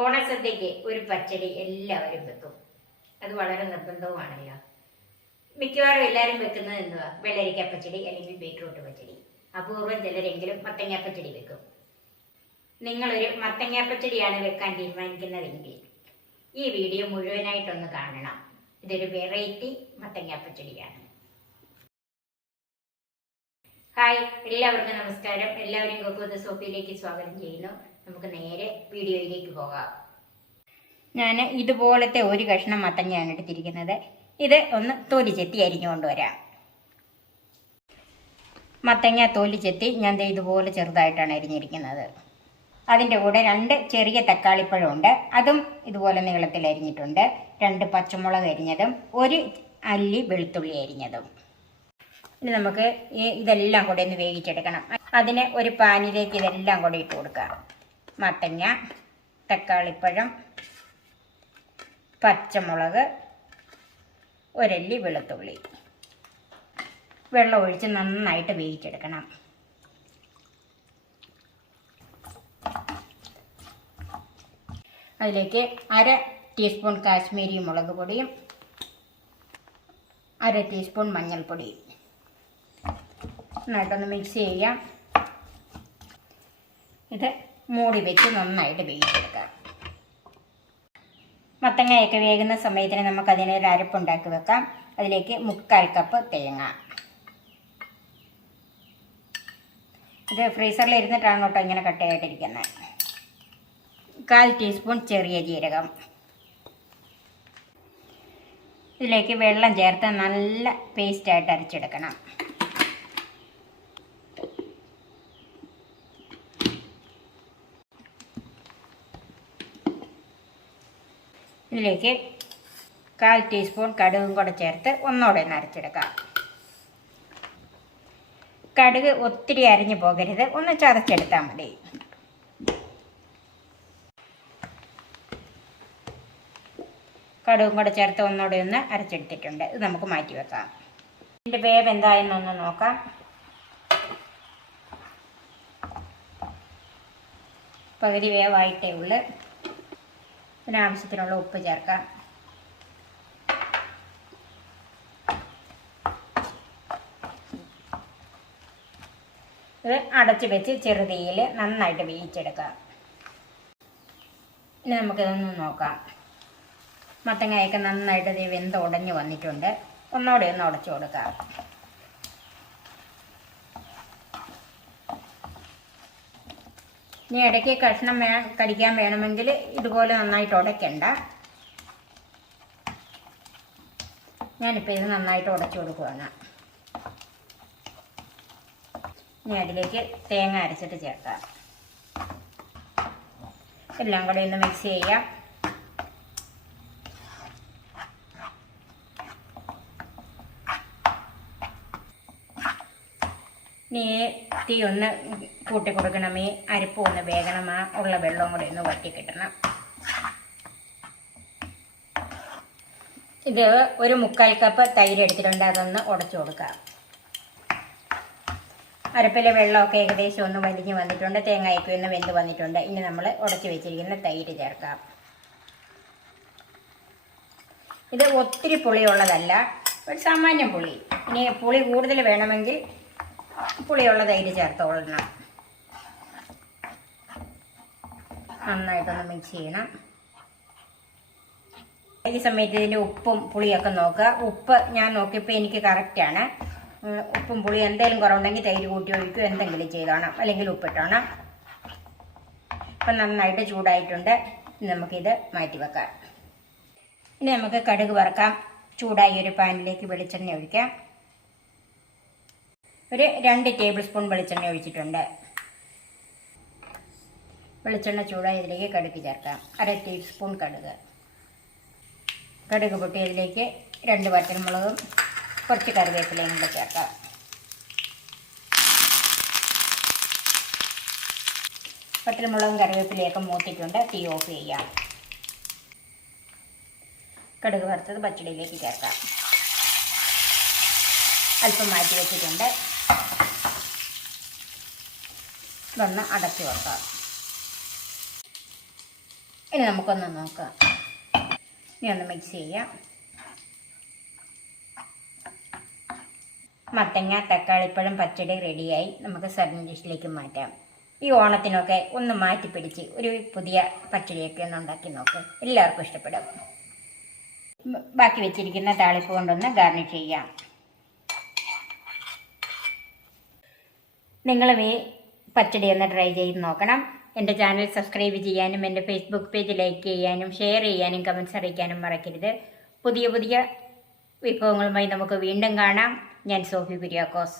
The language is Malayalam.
ഓണസദ്യക്ക് ഒരു പച്ചടി എല്ലാവരും വെക്കും. അത് വളരെ നിർബന്ധവുമാണല്ലോ. മിക്കവാറും എല്ലാവരും വെക്കുന്നത് എന്തുവാ? വെള്ളരിക്ക പച്ചടി അല്ലെങ്കിൽ ബീറ്റ്റൂട്ട് പച്ചടി. അപൂർവം ചിലരെങ്കിലും മത്തങ്ങ പച്ചടി വെക്കും. നിങ്ങളൊരു മത്തങ്ങ പച്ചടിയാണ് വെക്കാൻ തീരുമാനിക്കുന്നതെങ്കിൽ ഈ വീഡിയോ മുഴുവനായിട്ടൊന്ന് കാണണം. ഇതൊരു വെറൈറ്റി മത്തങ്ങ പച്ചടിയാണ്. ഹായ്, എല്ലാവർക്കും നമസ്കാരം. എല്ലാവരും കൊക്കോത്ത് സോപ്പിയിലേക്ക് സ്വാഗതം ചെയ്യുന്നു. നമുക്ക് നേരെ വീഡിയോയിലേക്ക് പോകാം. ഞാൻ ഇതുപോലത്തെ ഒരു കഷ്ണം മത്തങ്ങയാണ് എടുത്തിരിക്കുന്നത്. ഇത് ഒന്ന് തൊലി ചെത്തി അരിഞ്ഞുകൊണ്ട് വരാം. മത്തങ്ങ തൊലി ചെത്തി ഞാൻ ഇതുപോലെ ചെറുതായിട്ടാണ് അരിഞ്ഞിരിക്കുന്നത്. അതിൻ്റെ കൂടെ 2 ചെറിയ തക്കാളിപ്പഴമുണ്ട്, അതും ഇതുപോലെ നീളത്തിൽ അരിഞ്ഞിട്ടുണ്ട്. 2 പച്ചമുളക് അരിഞ്ഞതും 1 അല്ലി വെളുത്തുള്ളി അരിഞ്ഞതും. ഇനി നമുക്ക് ഇതെല്ലാം കൂടെ ഒന്ന് വേവിച്ചെടുക്കണം. അതിന് ഒരു പാനിലേക്ക് ഇതെല്ലാം കൂടെ ഇട്ട് കൊടുക്കാം. മത്തങ്ങ, തക്കാളിപ്പഴം, പച്ചമുളക്, 1 അല്ലി വെളുത്തുള്ളി. വെള്ളം ഒഴിച്ച് നന്നായിട്ട് വേവിച്ചെടുക്കണം. അതിലേക്ക് 1/2 ടീസ്പൂൺ കാശ്മീരി മുളക് പൊടിയും 1/2 ടീസ്പൂൺ മഞ്ഞൾപ്പൊടിയും നന്നായിട്ടൊന്ന് മിക്സ് ചെയ്യാം. ഇത് മൂടി വെച്ച് നന്നായിട്ട് വേവിച്ചെടുക്കാം. മത്തങ്ങയൊക്കെ വേകുന്ന സമയത്തിന് നമുക്കതിന് ഒരു അരപ്പുണ്ടാക്കി വെക്കാം. അതിലേക്ക് 1/4 കപ്പ് തേങ്ങ. ഇത് ഫ്രീസറിൽ ഇരുന്നിട്ടാണ് കേട്ടോ ഇങ്ങനെ കട്ടയായിട്ടിരിക്കുന്നത്. 1/4 ടീസ്പൂൺ ചെറിയ ജീരകം. ഇതിലേക്ക് വെള്ളം ചേർത്ത് നല്ല പേസ്റ്റായിട്ട് അരച്ചെടുക്കണം. ഇതിലേക്ക് 1/4 ടീസ്പൂൺ കടുകും കൂടെ ചേർത്ത് ഒന്നുകൂടെ ഒന്ന് അരച്ചെടുക്കാം. കടുക് ഒത്തിരി അരിഞ്ഞു പോകരുത്, ഒന്ന് ചതച്ചെടുത്താൽ മതി. കടുകും കൂടെ ചേർത്ത് ഒന്നുകൂടെ ഒന്ന് അരച്ചെടുത്തിട്ടുണ്ട്. ഇത് നമുക്ക് മാറ്റി വെക്കാം. ഇതിൻ്റെ വേവ് എന്തായെന്നൊന്ന് നോക്കാം. പകുതി വേവായിട്ടേ ഉള്ളൂ. ഇതിനാവശ്യത്തിനുള്ള ഉപ്പ് ചേർക്കാം. ഇത് അടച്ച് വെച്ച് ചെറുതീയിൽ നന്നായിട്ട് വേവിച്ചെടുക്കാം. ഇനി നമുക്കിതൊന്ന് നോക്കാം. മത്തങ്ങയൊക്കെ നന്നായിട്ട് ഇത് വെന്ത് ഉടഞ്ഞ് വന്നിട്ടുണ്ട്. ഒന്നുകൂടെ ഒന്ന് ഉടച്ചു കൊടുക്കാം. ഇനി ഇടയ്ക്ക് കഷ്ണം കടിക്കാൻ വേണമെങ്കിൽ ഇതുപോലെ നന്നായിട്ട് ഉടയ്ക്കണ്ട. ഞാനിപ്പോൾ ഇത് നന്നായിട്ട് ഉടച്ചു കൊടുക്കുകയാണ്. ഇനി അതിലേക്ക് തേങ്ങ അരച്ചിട്ട് ചേർക്കാം. എല്ലാം കൂടെ ഒന്ന് മിക്സ് ചെയ്യാം. ഇനി തീ ഒന്ന് കൂട്ടി കൊടുക്കണം. ഈ അരിപ്പ് ഒന്ന് വേഗണം. ഉള്ള വെള്ളവും കൂടെ ഒന്ന് വറ്റി കിട്ടണം. ഇത് ഒരു 1/4 കപ്പ് തൈര് എടുത്തിട്ടുണ്ട്. അതൊന്ന് ഉടച്ചു കൊടുക്കാം. അരപ്പിലെ വെള്ളമൊക്കെ ഏകദേശം ഒന്ന് വലിഞ്ഞ് വന്നിട്ടുണ്ട്. തേങ്ങയൊക്കെ ഒന്ന് വെന്ത് വന്നിട്ടുണ്ട്. ഇനി നമ്മൾ ഉടച്ച് വെച്ചിരിക്കുന്ന തൈര് ചേർക്കാം. ഇത് ഒത്തിരി പുളിയുള്ളതല്ല, ഒരു സാമാന്യം പുളി. ഇനി പുളി കൂടുതൽ വേണമെങ്കിൽ പുളിയുള്ള തൈര് ചേർത്തോളണം. നന്നായിട്ടൊന്ന് മിക്സ് ചെയ്യണം. ഈ സമയത്ത് ഇതിൻ്റെ ഉപ്പും പുളിയൊക്കെ നോക്കുക. ഉപ്പ് ഞാൻ നോക്കിയപ്പോൾ എനിക്ക് കറക്റ്റാണ്. ഉപ്പും പുളി എന്തെങ്കിലും കുറവുണ്ടെങ്കിൽ തൈര് കൂട്ടി ഒഴിക്കുക, എന്തെങ്കിലും ചെയ്തോണം, അല്ലെങ്കിൽ ഉപ്പിട്ടോണം. അപ്പം നന്നായിട്ട് ചൂടായിട്ടുണ്ട്. നമുക്കിത് മാറ്റി വെക്കാം. ഇനി നമുക്ക് കടുക് വറുക്കാം. ചൂടായി ഒരു പാനിലേക്ക് വെളിച്ചെണ്ണ ഒഴിക്കാം. ഒരു 2 ടേബിൾ സ്പൂൺ വെളിച്ചെണ്ണ ഒഴിച്ചിട്ടുണ്ട്. വെളിച്ചെണ്ണ ചൂടായി ഇതിലേക്ക് കടുക് ചേർക്കാം. 1/2 ടീസ്പൂൺ കടുക്. കടുക് പൊട്ടിയതിലേക്ക് 2 വറ്റൽമുളകും കുറച്ച് കറിവേപ്പിലയും കൂടെ ചേർക്കാം. വറ്റൽമുളകും കറിവേപ്പിലയൊക്കെ മൂത്തിട്ടുണ്ട്. തീ ഓഫ് ചെയ്യാം. കടുക് വറുത്തത് പച്ചടിയിലേക്ക് ചേർക്കാം. അല്പം മാറ്റി വെച്ചിട്ടുണ്ട്. ഇതൊന്ന് അടച്ചു വെക്കാം. ഇനി നമുക്കൊന്ന് നോക്കാം. ഇനി ഒന്ന് മിക്സ് ചെയ്യാം. മത്തങ്ങ തക്കാളിപ്പഴം പച്ചടി റെഡിയായി. നമുക്ക് സർവിങ് ഡിഷിലേക്ക് മാറ്റാം. ഈ ഓണത്തിനൊക്കെ ഒന്ന് മാറ്റി പിടിച്ച് ഒരു പുതിയ പച്ചടിയൊക്കെ ഒന്ന് ഉണ്ടാക്കി നോക്ക്. എല്ലാവർക്കും ഇഷ്ടപ്പെടും. ബാക്കി വെച്ചിരിക്കുന്ന താളിപ്പ് കൊണ്ടൊന്ന് ഗാർണിഷ് ചെയ്യാം. നിങ്ങളും ഈ പച്ചടി ഒന്ന് ട്രൈ ചെയ്ത് നോക്കണം. എൻ്റെ ചാനൽ സബ്സ്ക്രൈബ് ചെയ്യാനും എൻ്റെ ഫേസ്ബുക്ക് പേജ് ലൈക്ക് ചെയ്യാനും ഷെയർ ചെയ്യാനും കമൻറ്റ്സ് അറിയിക്കാനും മറക്കരുത്. പുതിയ പുതിയ വിഭവങ്ങളുമായി നമുക്ക് വീണ്ടും കാണാം. ഞാൻ സോഫി കുര്യാക്കോസ്.